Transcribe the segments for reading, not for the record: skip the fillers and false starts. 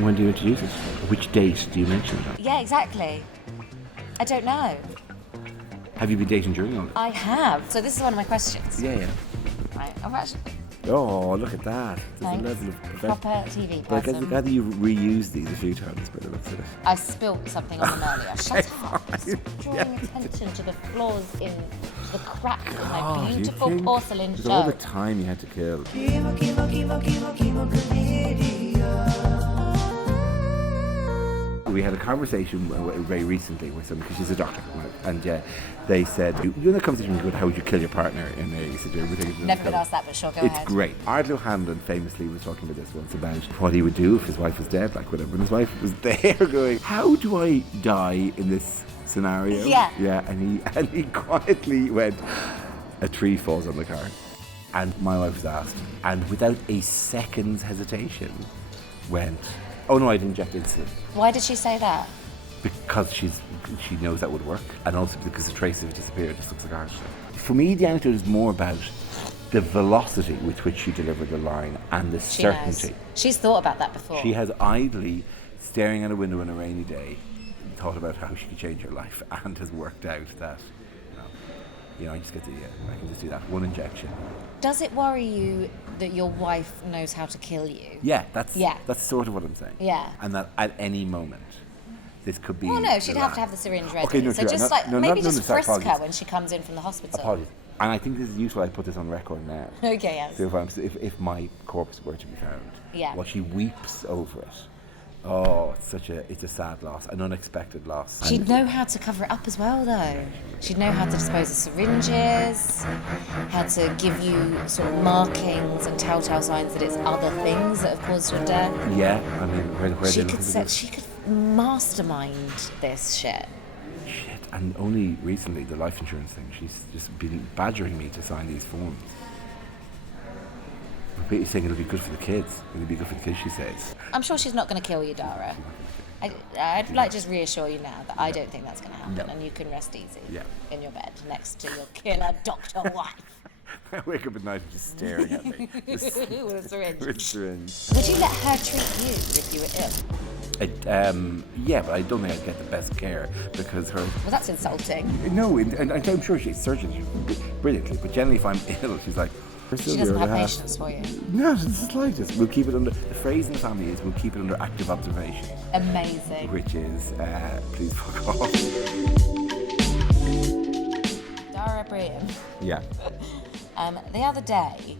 When do you introduce it? Which date do you mention that? Yeah, exactly. I don't know. Have you been dating during all this? I have. So this is one of my questions. Yeah. Right. I've actually Oh, look at that. There's Thanks. a level of perfection. Proper TV But I person. gather you've reused these a few times by the looks of it. I spilt something on them earlier. Shut up. Just drawing attention to the flaws to the cracks in my beautiful porcelain With show. all the time you had to kill. We had a conversation very recently with someone, because she's a doctor, and they said, you know, the conversation was about how would you kill your partner in a situation. Never been asked that, but sure, go It's ahead. great. Ardlo Hanlon famously was talking about this once, about what he would do if his wife was dead, like whatever, and his wife was there going, how do I die in this scenario? Yeah. And he quietly went, a tree falls on the car. And my wife was asked, and without a second's hesitation, went, oh no, I'd inject insulin. Why did she say that? Because she knows that would work, and also because the trace of it disappeared. It just looks like a heart attack. For me, the anecdote is more about the velocity with which she delivered the line and the certainty. Knows. She's thought about that before. She has idly, staring out a window on a rainy day, thought about how she could change her life, and has worked out that, I just get to, I can just do that one injection. Does it worry you that your wife knows how to kill you? Yeah, that's sort of what I'm saying. Yeah. And that at any moment, this could be. Well, no, she'd have to have the syringe ready. Okay, no, so sure. just maybe just frisk her when she comes in from the hospital. Apologies. And I think this is useful. I put this on record now. Okay, yes. So if my corpse were to be found, while she weeps over it, oh, it's a sad loss, an unexpected loss. She'd know how to cover it up as well, though. She'd know how to dispose of syringes, how to give you sort of markings and telltale signs that it's other things that have caused your death. Yeah, I mean, where she could mastermind this shit. Shit, and only recently, the life insurance thing, she's just been badgering me to sign these forms. He's saying it'll be good for the kids. It'll be good for the kids, she says. I'm sure she's not going to kill you, Dara. I'd like to just reassure you now that I don't think that's going to happen, and you can rest easy in your bed next to your killer doctor wife. I wake up at night and just staring at me. With a syringe. With a syringe. Would you let her treat you if you were ill? Yeah, but I don't think I'd get the best care because her... Well, that's insulting. No, and I'm sure she's surgeon brilliantly, but generally if I'm ill, she's like... She doesn't have patience for you. No, it's the slightest. We'll keep it under... The phrase in the family is we'll keep it under active observation. Amazing. Which is, please fuck off. Dara Briain. Yeah. The other day,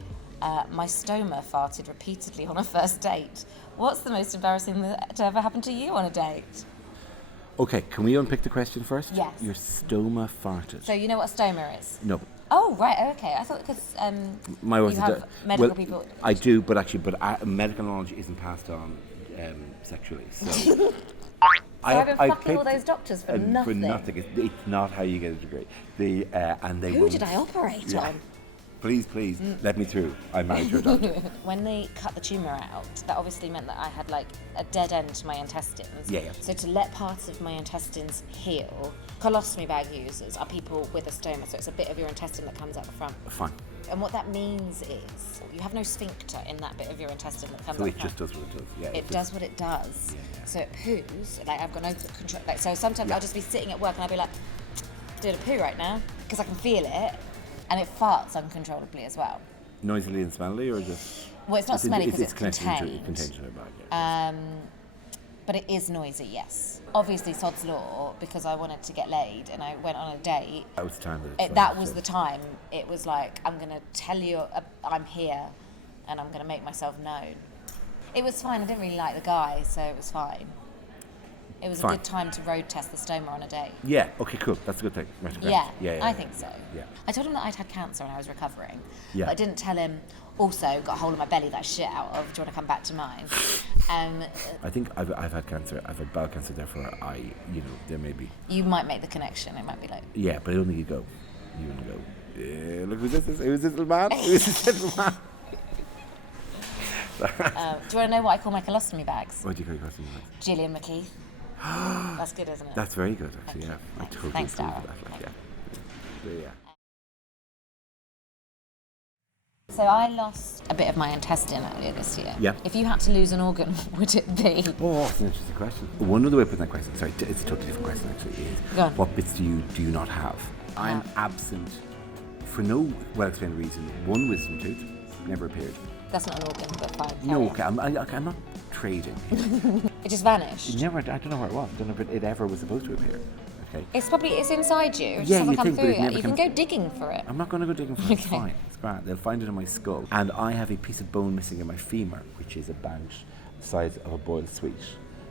my stoma farted repeatedly on a first date. What's the most embarrassing to ever happen to you on a date? Okay, can we unpick the question first? Yes. Your stoma farted. So you know what a stoma is? No. Oh, right, okay. I thought because you have medical people... I do, but medical knowledge isn't passed on sexually. So I've been fucking all those doctors for nothing. For nothing. It's not how you get a degree. Who did I operate on? Please, let me through. I'm married to a doctor. When they cut the tumour out, that obviously meant that I had like a dead end to my intestines. Yeah. So to let parts of my intestines heal, colostomy bag users are people with a stoma, so it's a bit of your intestine that comes out the front. Fine. And what that means is you have no sphincter in that bit of your intestine that comes out So the it front. just does what it does. Yeah. It does what it does. Yeah. So it poos, like I've got no control. Like, so sometimes I'll just be sitting at work and I'll be like, doing a poo right now, because I can feel it, and it farts uncontrollably as well. Noisily and smellily, or just... Well, it's not smelly because it's contained. It's contained to the bag. But it is noisy, yes. Obviously, sod's law, because I wanted to get laid and I went on a date. That was the time That was the time. It was like, I'm going to tell you I'm here and I'm going to make myself known. It was fine. I didn't really like the guy, so it was fine. It was a good time to road test the stoma on a date. Yeah, okay, cool. That's a good thing. Yeah, I think so. Yeah. I told him that I'd had cancer and I was recovering. Yeah. But I didn't tell him, also, got a hole in my belly that I shit out of. Do you want to come back to mine? I think I've had cancer. I've had bowel cancer, therefore there may be... You might make the connection. It might be like... Yeah, but I don't think you go. You want to go, yeah, look, who's this little man? Who's this little man? Do you want to know what I call my colostomy bags? What do you call your colostomy bags? Gillian McKeith. That's good, isn't it? That's very good, actually, yeah. I totally Thanks, agree Dara. with that. Yeah. So I lost a bit of my intestine earlier this year. Yeah. If you had to lose an organ, what would it be? Oh, that's an interesting question. One other way of putting that question, sorry, it's a totally different question actually, is Go on. what bits do you not have? I'm absent, for no well-explained reason, one wisdom tooth, never appeared. That's not an organ, but fine. No, okay, I'm not trading. It just vanished. It never, I don't know where it was. I don't know if it ever was supposed to appear. Okay. It's inside you. It just Yeah, hasn't you come think, but through it yet. never You can comes- go digging for it. I'm not going to go digging for it. It's fine. It's grand. They'll find it in my skull. And I have a piece of bone missing in my femur, which is about the size of a boiled sweet,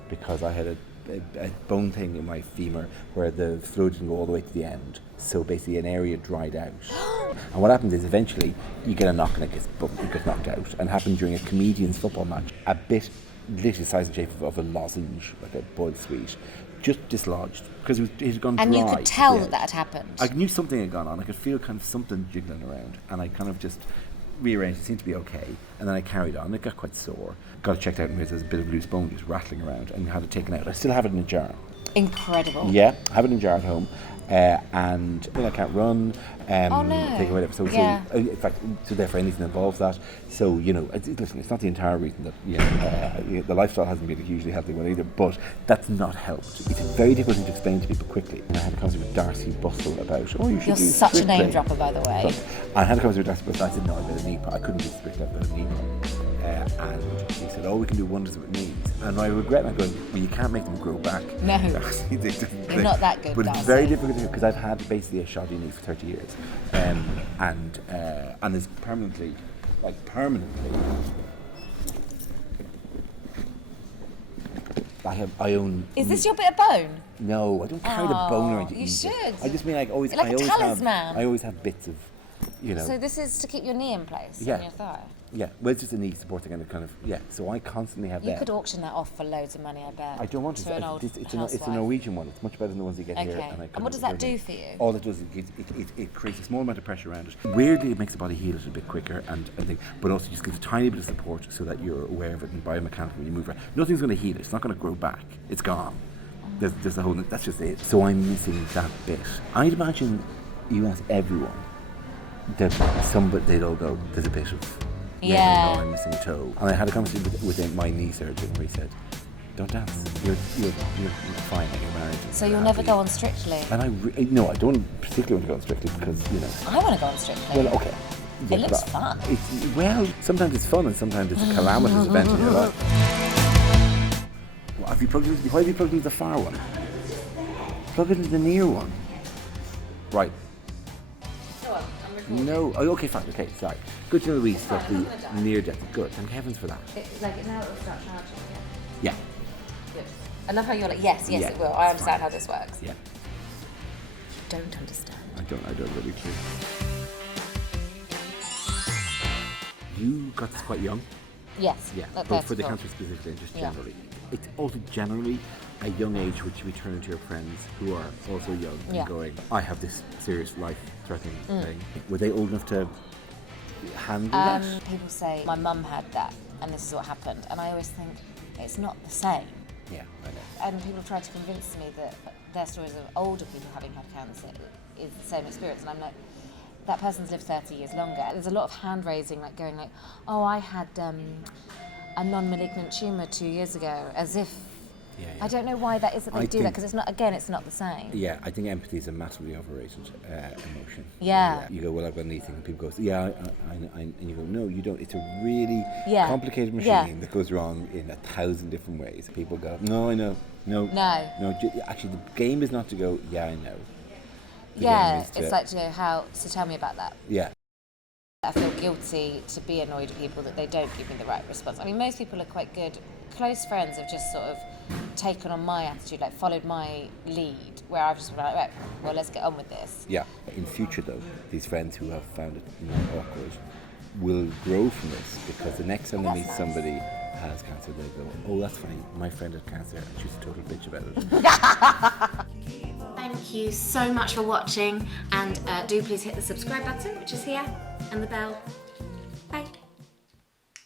because I had a bone thing in my femur where the fluid didn't go all the way to the end. So basically an area dried out. And what happens is eventually you get a knock and it gets knocked out. And it happened during a comedian's football match. A bit, literally the size and shape of a lozenge, like a boiled sweet, just dislodged because it had gone dry. And you could tell that had happened. I knew something had gone on. I could feel kind of something jiggling around, and I kind of just rearranged. It seemed to be okay, and then I carried on. It got quite sore. Got it checked out, and there's a bit of loose bone just rattling around, and had it taken out. I still have it in a jar. Incredible. Yeah, I have it in a jar at home, and I can't run. Oh no. Take it whatever. So, Yeah. so in fact, so therefore anything that involves that. So listen, it's not the entire reason that the lifestyle hasn't been a hugely healthy one either. But that's not helped. It's a very difficult thing to explain to people quickly. And I had a conversation with Darcy Bustle about. Oh, you should You're do such a Strictly. name dropper, by the way. So, I had a conversation with Darcy Bustle. I said no, I better knee. I couldn't do Strictly. I better knee. And he said, "Oh, we can do wonders with knees." And I regret not going. Well, you can't make them grow back. No. You're not that good, But it's Darcy. very difficult to do because I've had basically a shoddy knee for 30 years, and it's permanently. I own. Is this your bit of bone? No, I don't carry the bone around. You either. should. I just mean like always. Like I a always talisman. I always have bits of, So this is to keep your knee in place Yeah. on your thigh. Yeah, well, it's just a knee supporting and a kind of So I constantly have You that. could auction that off for loads of money, I bet. I don't want to. To an old It's a housewife. Norwegian one. It's much better than the ones you get here. Okay. And what does that do for you? All it does is it creates a small amount of pressure around it. Weirdly, it makes the body heal it a bit quicker, but also just gives a tiny bit of support so that you're aware of it and biomechanically when you move around. Nothing's going to heal it. It's not going to grow back. It's gone. There's the whole. That's just it. So I'm missing that bit. I'd imagine you ask everyone that they'd all go, "There's a bit of." Yeah. No, I'm missing a toe. And I had a conversation with my knee surgeon where he said, "Don't dance. You're fine. You're married." So you'll never go on Strictly? And I don't particularly want to go on Strictly because I want to go on Strictly. Well, okay. It looks fun. Sometimes it's fun and sometimes it's a calamitous event in your life. Well, why have you plugged into the far one? Plug it into the near one. Right. No. Oh, okay, fine. Okay, sorry. Good to know we stopped the near death. Good. Thank heavens for that. Now it will start charging. Yeah. Good. I love how you're like, yes, Yeah, it will. I it's understand fine. how this works. Yeah. Don't understand. I don't really care. You got this quite young. Yes. Yeah, at but for the 34. cancer specifically and just Yeah. generally. It's also generally a young age which you turn into your friends who are also young Yeah. and going, I have this serious life-threatening thing. Were they old enough to handle that? People say my mum had that and this is what happened, and I always think it's not the same. Yeah, I know. And people try to convince me that their stories of older people having had cancer is the same experience, and I'm like, that person's lived 30 years longer. There's a lot of hand raising, like going like, oh, I had a non-malignant tumour 2 years ago, as if. Yeah. I don't know why that is that they I do that, think- because it's not. Again, it's not the same. Yeah, I think empathy is a massively overrated emotion. Yeah. You go, well, I've got anything, and people go, yeah, and you go, no, you don't. It's a really Yeah. complicated machine Yeah. that goes wrong in 1,000 different ways. People go, no, I know, no. Actually, the game is not to go, yeah, I know. The game Yeah, is to- it's like to go, how? So tell me about that. Yeah. I feel guilty to be annoyed at people that they don't give me the right response. I mean, most people are quite good. Close friends have just sort of taken on my attitude, like followed my lead, where I've just been like, right, well, let's get on with this. Yeah. In future, though, these friends who have found it awkward will grow from this, because the next time they meet somebody who has cancer, they go, oh, that's funny, my friend had cancer and she's a total bitch about it. Thank you so much for watching, and do please hit the subscribe button, which is here, and the bell